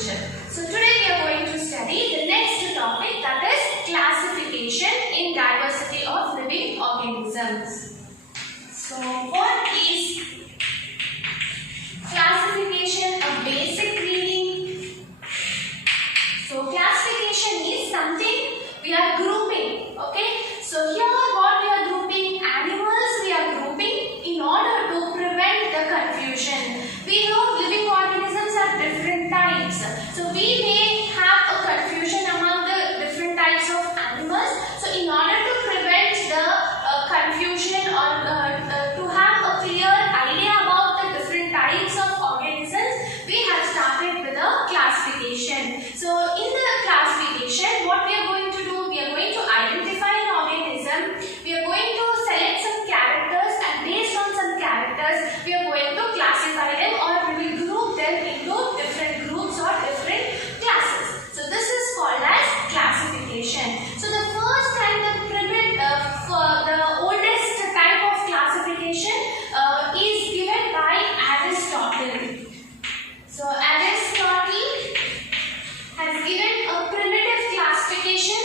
future. So today we are going to study the next topic, that is classification in diversity of living organisms. So what is classification? A basic reading. So classification is something we are grouping. Okay. So here what we are grouping? Animals we are grouping in order to prevent the confusion. We know living organisms are different types. So we may have a confusion among the different types of animals. So in order to prevent the confusion or to have a clear idea about the different types of organisms, we have started with a classification. So in the classification, what we are going to do? We are going to identify an organism. We are going to select some characters, and based on some characters, we are going to classify them, or we will group them into different groups or different classes. So this is called as classification. So the first and the oldest type of classification is given by Aristotle. So Aristotle has given a primitive classification,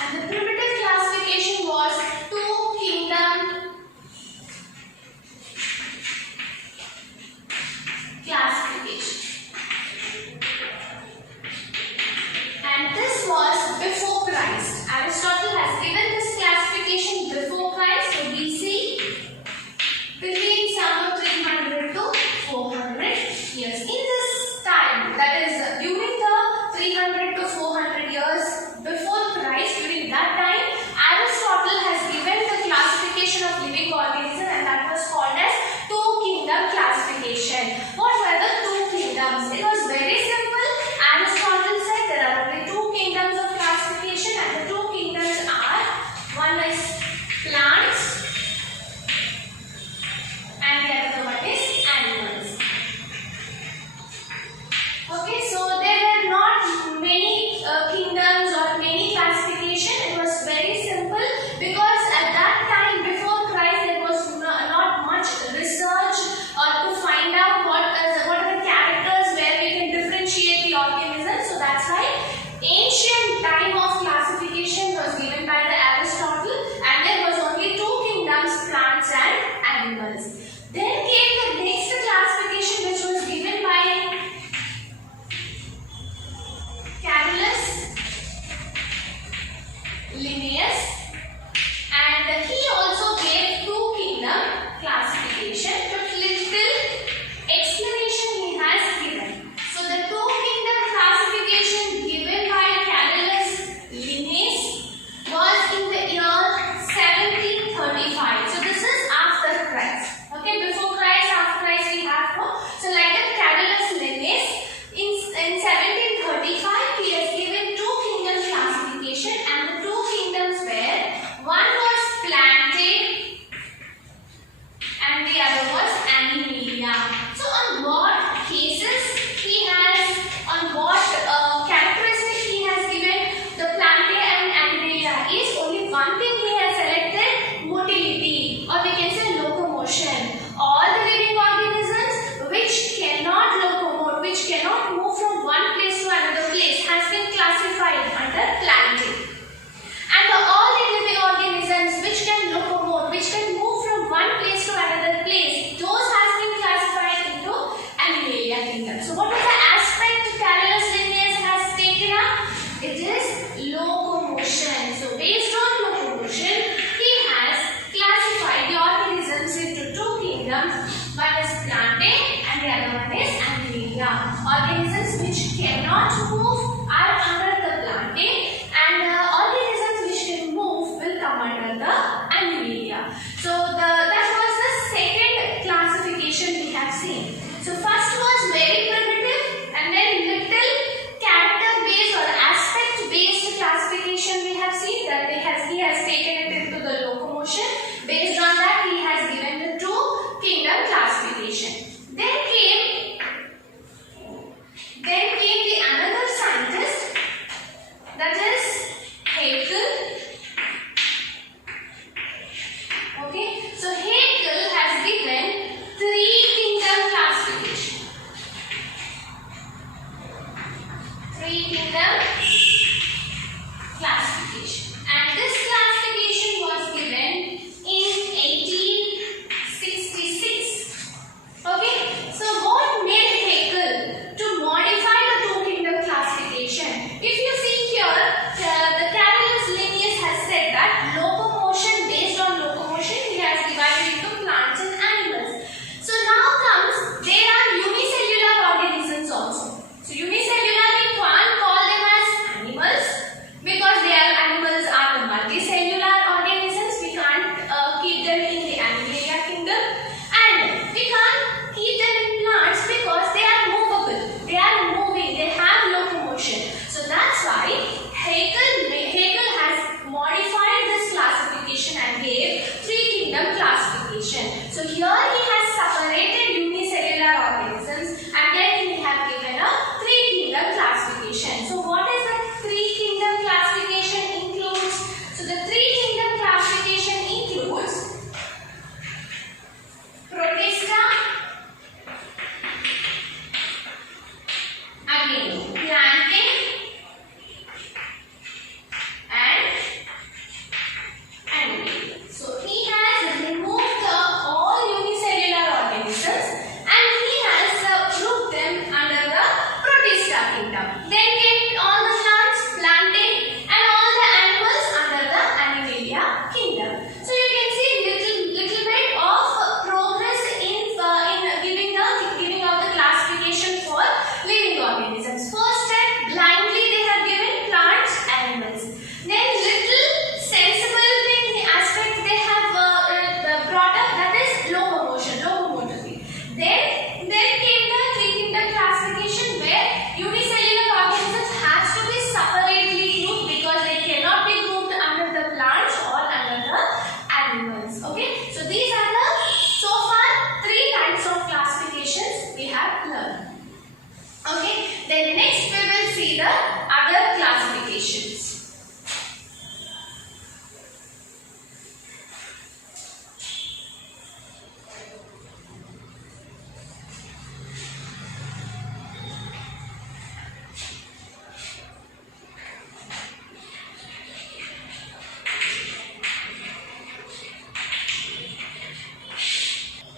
and the primitive classification was two-kingdom classification, and this was before Christ. Aristotle has given this classification before Christ, so BC, between somewhere 300 to 400 years. In this time, that is during the 300 to 400 years before Christ, during that time, Aristotle has given the classification of living organisms, and that was called as two-kingdom classification. What were the two kingdoms? It was very simple. Aristotle said there are only two kingdoms of classification, and the two kingdoms are, one is plants and the other one is animals. Okay, so there were not many kingdoms or many classification. It was very simple because at that time before Christ there was not much research to find out what are the characters where we can differentiate the organism. So that's why ancient time of classification was given by the Aristotle, and there was only two kingdoms, plants and animals. Then came the next classification, which was given by Carolus Linnaeus, and he also gave two-kingdom classification, but little explanation he has given. So the two-kingdom classification given by Carolus Linnaeus was in the year 1735. So this is after Christ. Okay, before Christ, after Christ we have no. So like that, Carolus Linnaeus in 1735 he has given two-kingdom classification, and the two kingdoms were, one was Plantae and the other was Animalia. So on what cases he has, on what characteristic he has given the Plantae and Animalia is only one thing he has selected: motility, or we can say locomotion. All the living organisms which cannot locomote, which cannot move from one place to another place, has been classified under Plantae. And all the living organisms which can locomote, which can move from one place to another place, those has been classified into Animalia kingdom. So what is the aspect Carolus Linnaeus has taken up? It is locomotion. So based on locomotion, he has classified the organisms into two kingdoms. One is Plantae and the other one is Animalia. Organisms which cannot move are under the Plantae, and organisms which can move will come under the Animalia. So that was the second classification we have seen. So first was very primitive, and then little character based or aspect based classification we have seen, that he has taken it into the locomotion. Based on that he has given the two kingdom classification. Then came the another scientist, that is Haeckel. Okay, so Haeckel has given three kingdom classification. see the other classifications.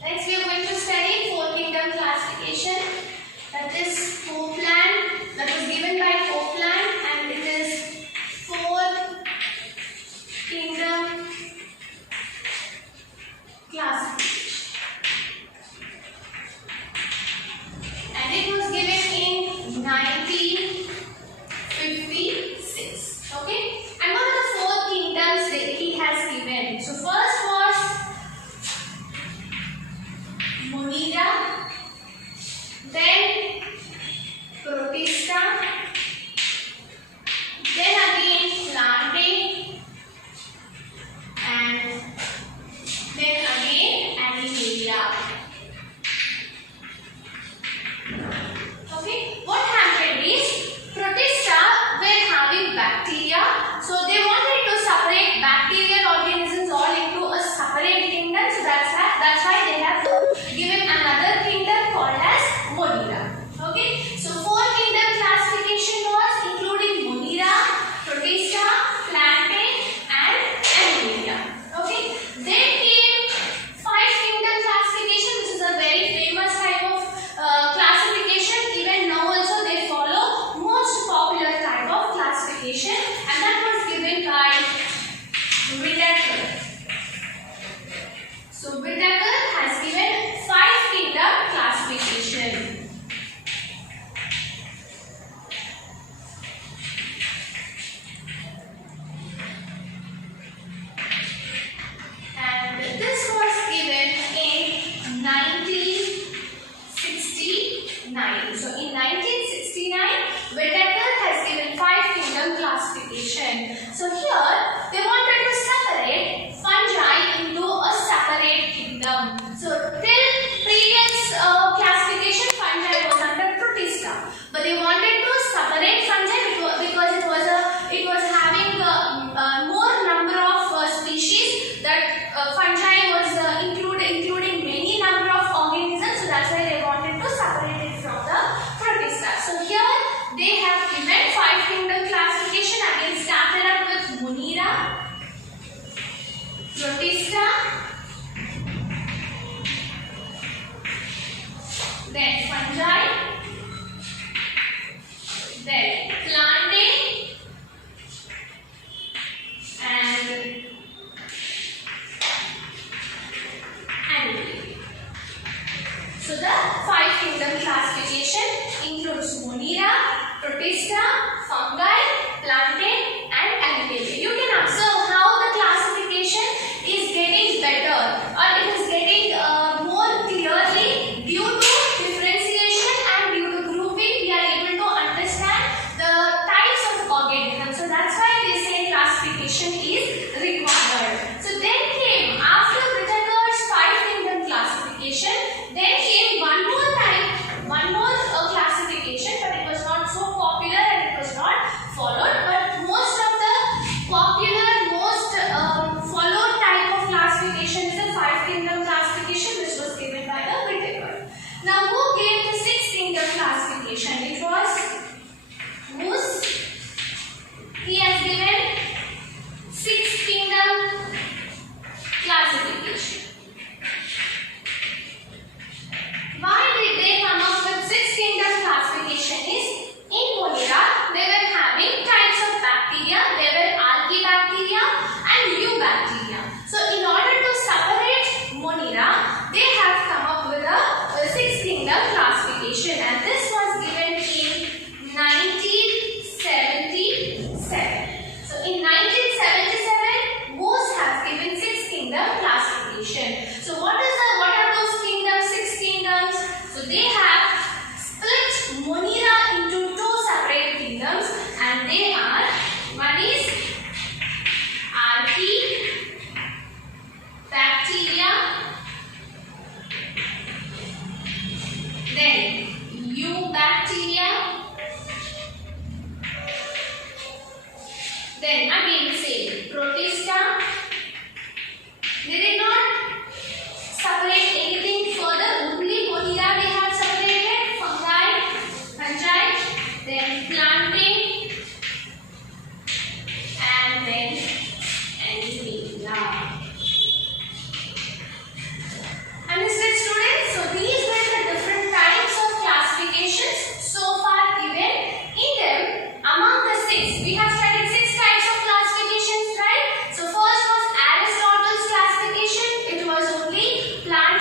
Next, we are going to study four kingdom classification. That is Copeland. That was given by Copeland, and it is four kingdom classification. And it was given in 1956. Okay. And what are the four kingdoms that he has given? So first was Monera, then Protista, then again Plante, and then again Animalia. Okay, what happened is Protista were having bacteria, so they wanted to separate bacterial organisms all into a separate kingdom. So that's why they have given another kingdom called as Monera. Okay, so four kingdom classification was including Monera, Protista, Plante, and Animalia. Okay, then came five kingdom classification, which is a very famous type of classification. Even now also they follow most popular type of classification, and that was given by Whittaker. So Whittaker has given five kingdom classification. And this was given in 1969. So in 1969, Whittaker has given five kingdom classification. So here they wanted to separate fungi into a separate kingdom. So till previous classification, fungi was under Protista, but they wanted to separate fungi because it was having more number of species, that fungi was including many number of organisms. So that's why they wanted to separate it from the Protista. So here they have given five kingdom classification. Again started up with Monera, Protista, then fungi, then Plante, and Animalia. So the five kingdom classification includes Monera, Protista, fungi, Plante, and Animalia. You can observe how the classification is getting better, or it is getting more clearly due to differentiation and due to grouping. We are able to understand the types of organisms. So that's why they say classification is required. So then came, after Whittaker's five kingdom classification, then came one more type, one more classification, but it was not so popular and it was not followed. But most of the popular, most followed type of classification is the five kingdom classification, which was given by the Whittaker. Now, who gave the six kingdom classification? It was Moose. He has given six kingdom classification. Why did they come up with six kingdom classification? Is in Monera they were having types of bacteria. They were archaebacteria and eubacteria. So in order to separate Monera, they have come up with a six kingdom classification, and this was given in 1977. So in 1977, Moose has given six kingdom classification. So what are those kingdoms? Six kingdoms. So they have split Monera into two separate kingdoms, and they are, one is Archaebacteria, then Eubacteria, Then again same. Protista. They did not separate anything further. Only Podia they have separated. Fungi. Then planting. And then Animalia. Understood, students? So these were the different types of classifications so far given. In them, among the six, we have studied six types of classifications, right? So first was Aristotle's classification. It was only plant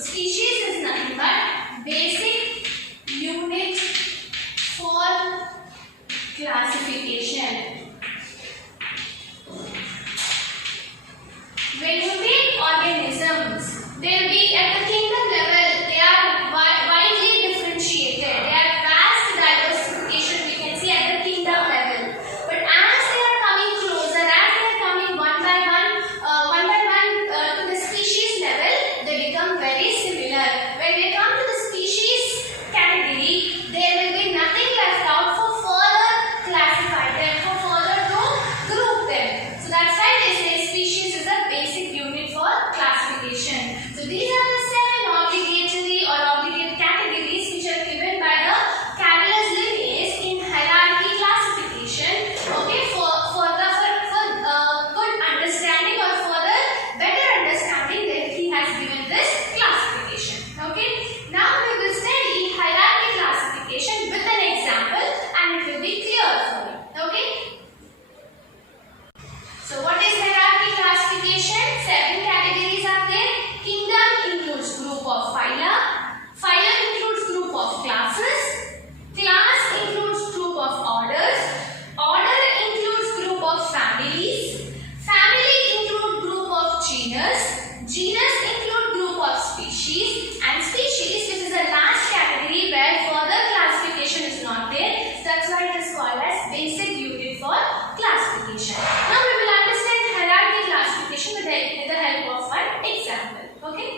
species is nothing but basic unit for classification. When you take organisms, they will be at the kingdom level. They are widely differentiated. They are vast diversification we can see at the kingdom level. But as they are coming closer, as they are coming one by one to the species level, they become very similar. When they come to the species category, there will be nothing left out for further classify them, for further to group them. So that's why they say species is a basic unit for classification. So these are the 7 obligatory or obligate categories which are given by the Carolus Linnaeus in hierarchy classification. Okay, for good understanding or further better understanding, that he has given this classification. Okay, now we will study hierarchy classification with an example and it will be clear for you. Okay. So what is hierarchy classification? 7 categories are there. Kingdom includes group of phyla. Phyla includes group of classes. Class includes group of orders. Order includes group of families. Family include group of genus. Genus include group of species. And species, which is the last category where further classification is not there. So that's why it is called as basic unit for classification. Now we will understand hierarchy classification with the help of one example. Okay.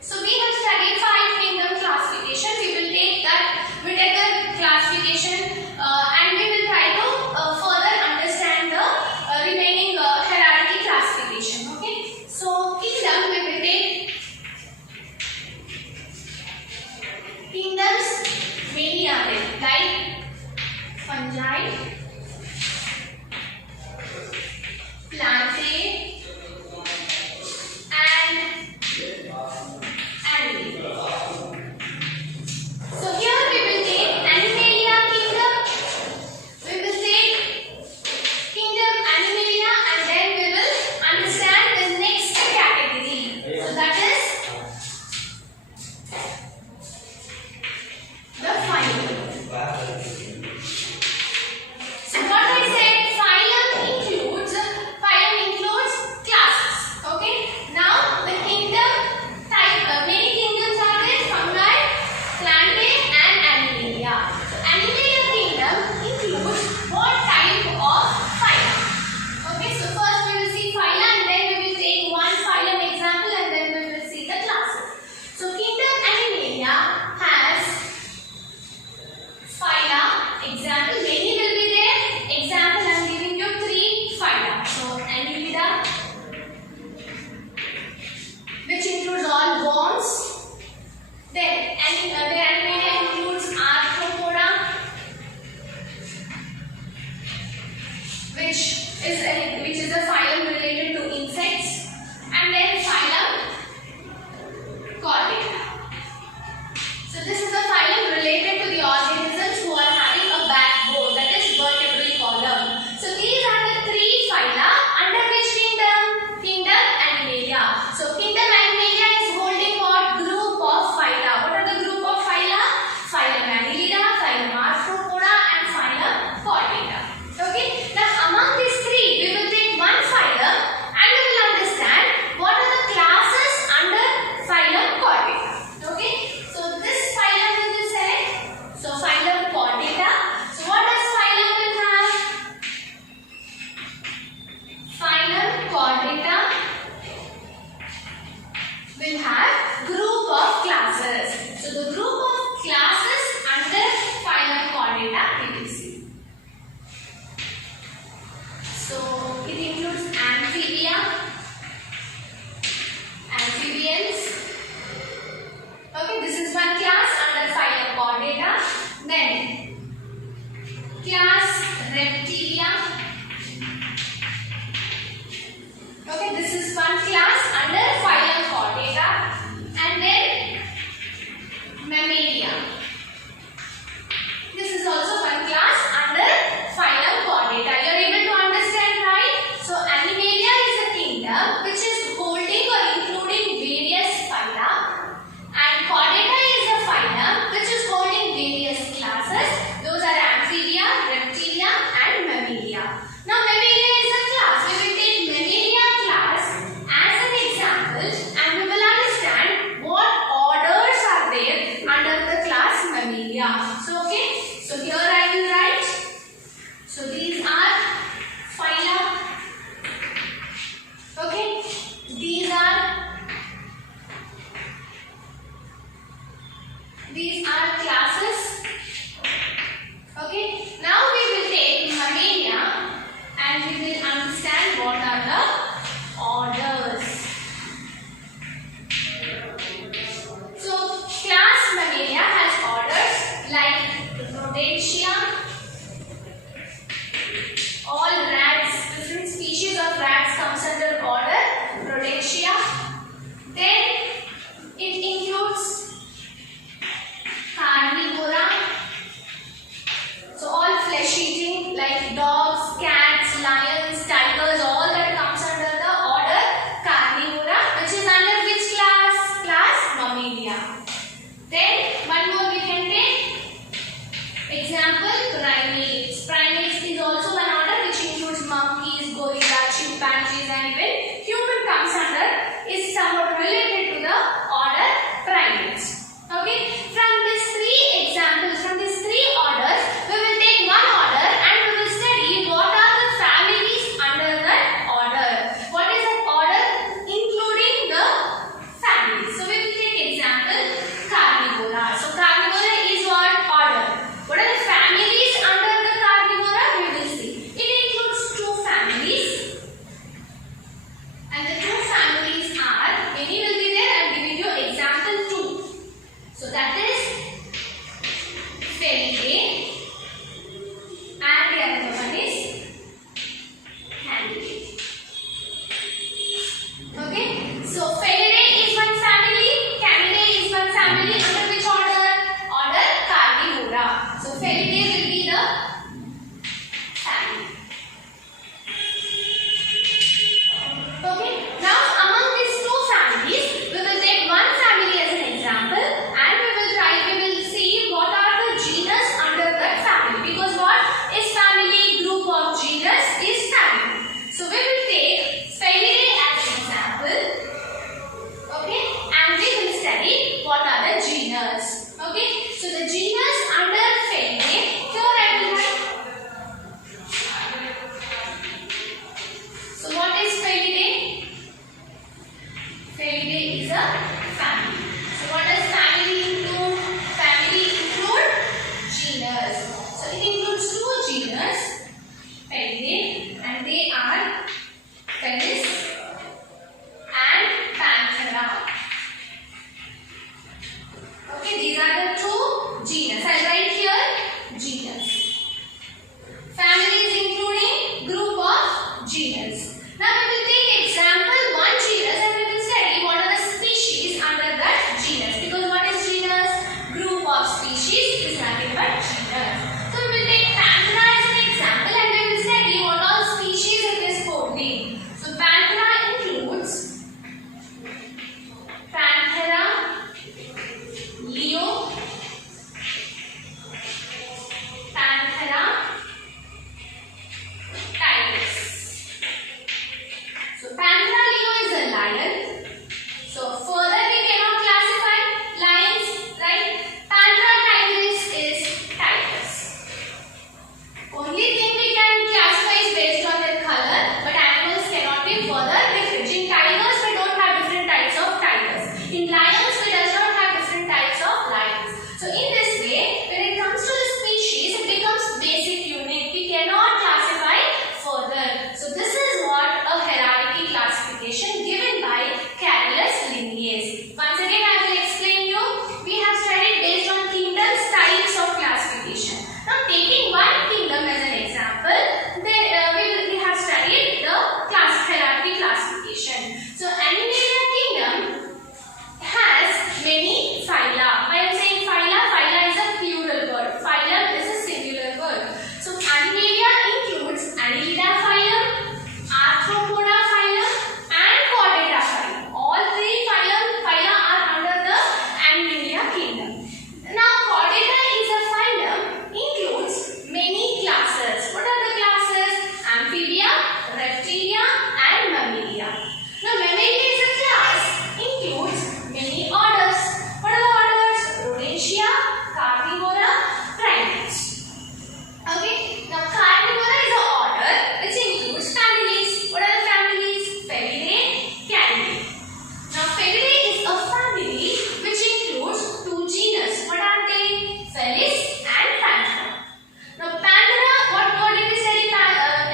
So we have studied 5 kingdom classification. We will take that whichever classification and we will try to further understand the remaining hierarchy classification. Okay. So kingdom, we will take kingdoms many are there, like fungi, plantae, and animalia. So here we will take animalia kingdom, we will take kingdom animalia, and then we will understand the next category. So that is the phylum. So what I said, phylum includes classes. Okay. Now the kingdom type, many kingdoms are there: fungi, plantae, and animalia. So animalia kingdom includes what type of phylum? Okay. So first we will see phyla, and then we will take one phylum example, and then we will see the classes. So kingdom animalia has phyla. Example, many will be there. Example, I am giving you 3 phyla. So Annelida, which includes all worms. Then Animalia includes Arthropoda, which is a phylum related to insects. And then phylum Chordata. So this is a phylum related to the organisms who are having a backbone, that is vertebral column. So these are the 3 phyla under which kingdom? Kingdom Animalia. So kingdom Animalia is holding what? Group of phyla. What are the group of phyla? Phylum Annelida, phylum Arthropoda, and phylum Chordata. Okay. Now among these 3, we will take one phylum and we will understand what are the classes under phylum Chordata. Okay. So this phylum we will select. So phylum Chordata. So what does phylum will have? Phylum Chordata will have group of classes. So the group of classes under phylum Chordata we will see. So it includes amphibia, amphibians. Okay, this is one class under phylum Chordata. Then class Reptilia. Okay, this is one class under phylum Chordata. And then Mammalia. This is also one class under phylum Chordata. You are able to understand, right? So Animalia a family. So what does family include? Family include genus. So it includes two genus, Felidae, and they are Felis and Panthera. Okay, these are the two genus. I'll write here genus. Family is including group of genus. Now we will take example one genus and we will study what are the species under that genus. Because what is genus? Group of species is nothing but genus. So we will take Panthera as an example and we will study what all species it is holding. So Panthera includes Panthera, Leo, Panthera, Tigress. So Panthera Leo is a lion. So further we cannot classify lions, right? Panthera Tigress is tigers. Only thing we can classify is based on their color, but animals cannot be further different. In tigers we don't have different types of tigers. In lions we does not have different types of lions. So in this way, when it comes to the species, it becomes basic unit. We cannot classify further. So this is what a hierarchy classification given by Carolus Linnaeus. Once again I will explain you. We have studied based on kingdoms types of classification. Now taking one kingdom as an example, we have studied the hierarchy classification. So Animalia kingdom has many phyla. I am saying phyla. Phyla is a plural word. Phylum is a singular word. So Animalia includes Annelida phylum, Arthropoda phylum, and Chordata phylum. All three phyla are under the Animalia kingdom. Now Chordata is a phylum, includes many classes. What are the classes? Amphibia, Reptilia, and Mammalia. Now Mammalia is a class, includes many orders. What are the orders? Rodentia, Carnivora, Primates. Okay. Now Carnivora is an order which includes families. What are the families? Felidae, Canidae. Now Felidae is a family which includes two genus. What are they? Felis and Panthera. Now Panthera, what did we study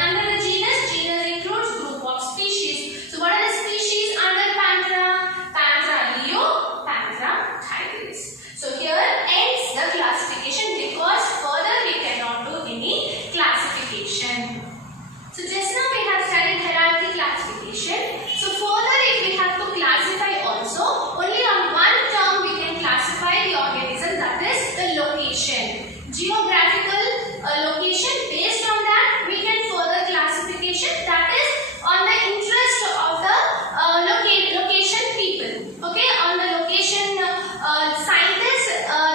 under the genus? Genus includes group of species. So what are the species under Panthera? Panthera Leo, Panthera Tigress. So here ends the classification because further we cannot do any classification. So just now we have studied hierarchy classification. So further if we have to classify also, only on one term we can classify the organism, that is the location. Geographical location, based on that we can further classification, that is on the interest of the location people. Okay, on the location scientists,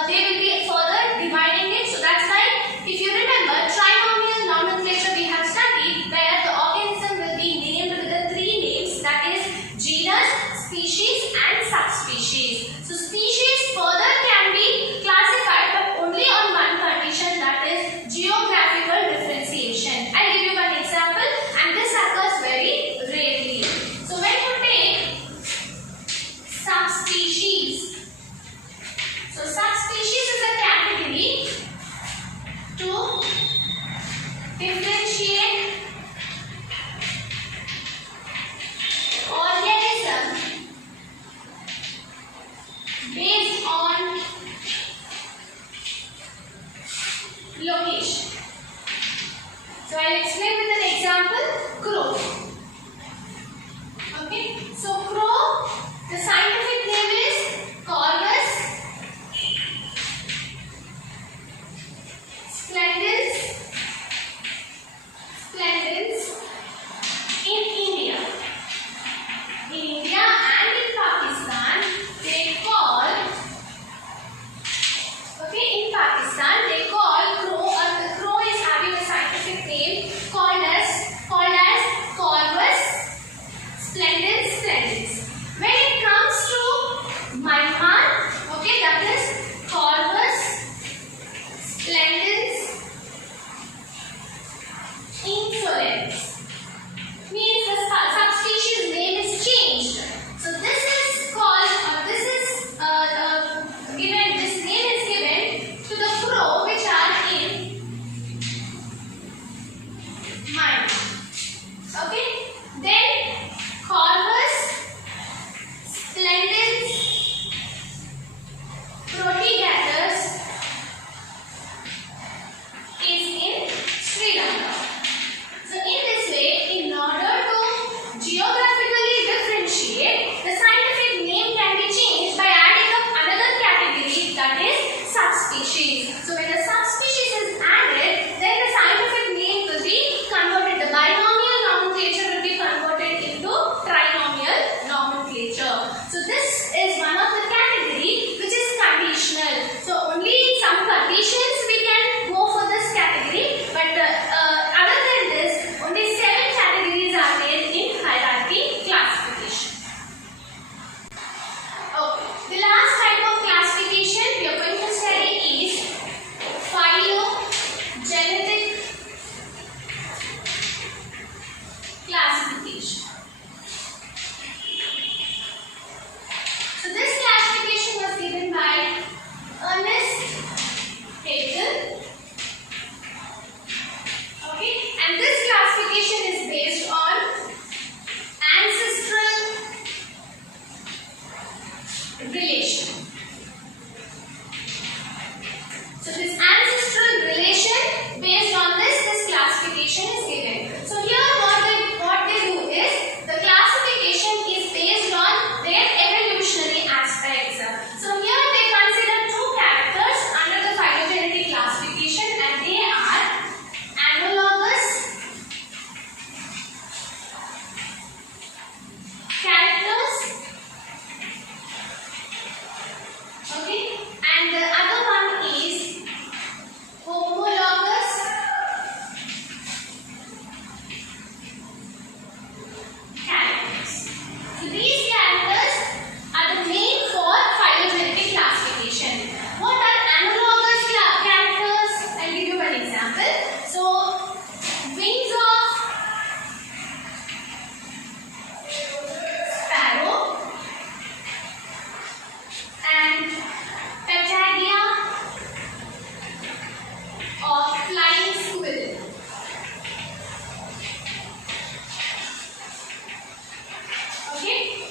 they will be further dividing it. So that's why if you remember trinomial nomenclature we have studied, where the organism will be named with the three names, that is genus, species and subspecies. So species further can be classified but only on one condition, that is geographical differentiation. I'll give you one example and this occurs very rarely. So when you take subspecies, so subspecies is a category to differentiate organism based on location. So I'll explain with an example, crow. Okay, so crow, the scientific name is Corvus splendens in India. In India and in Pakistan, they call, okay, in Pakistan they call crow, the crow is having a scientific name called as Corvus splendens. When it comes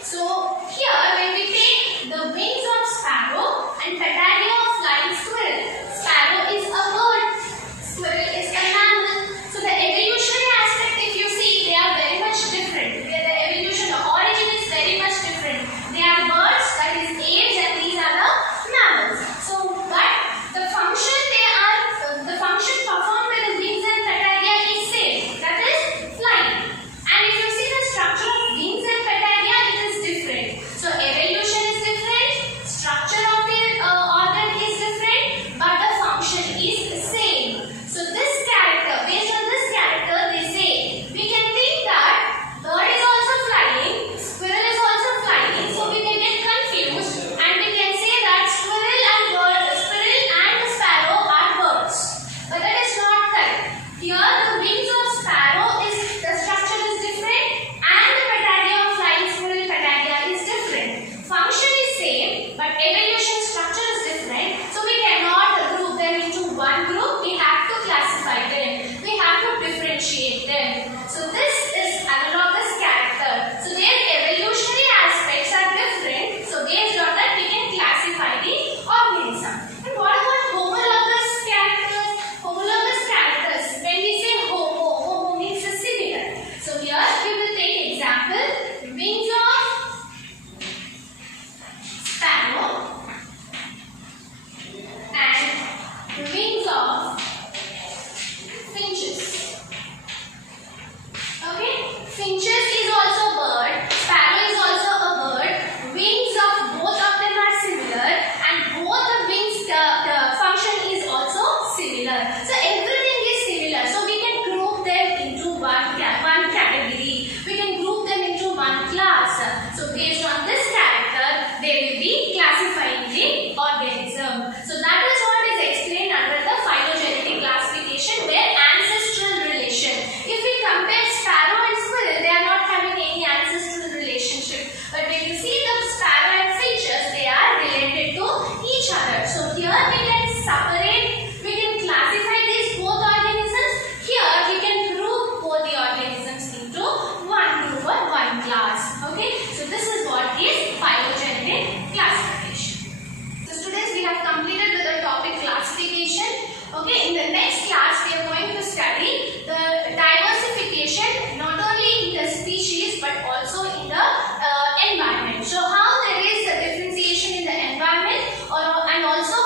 So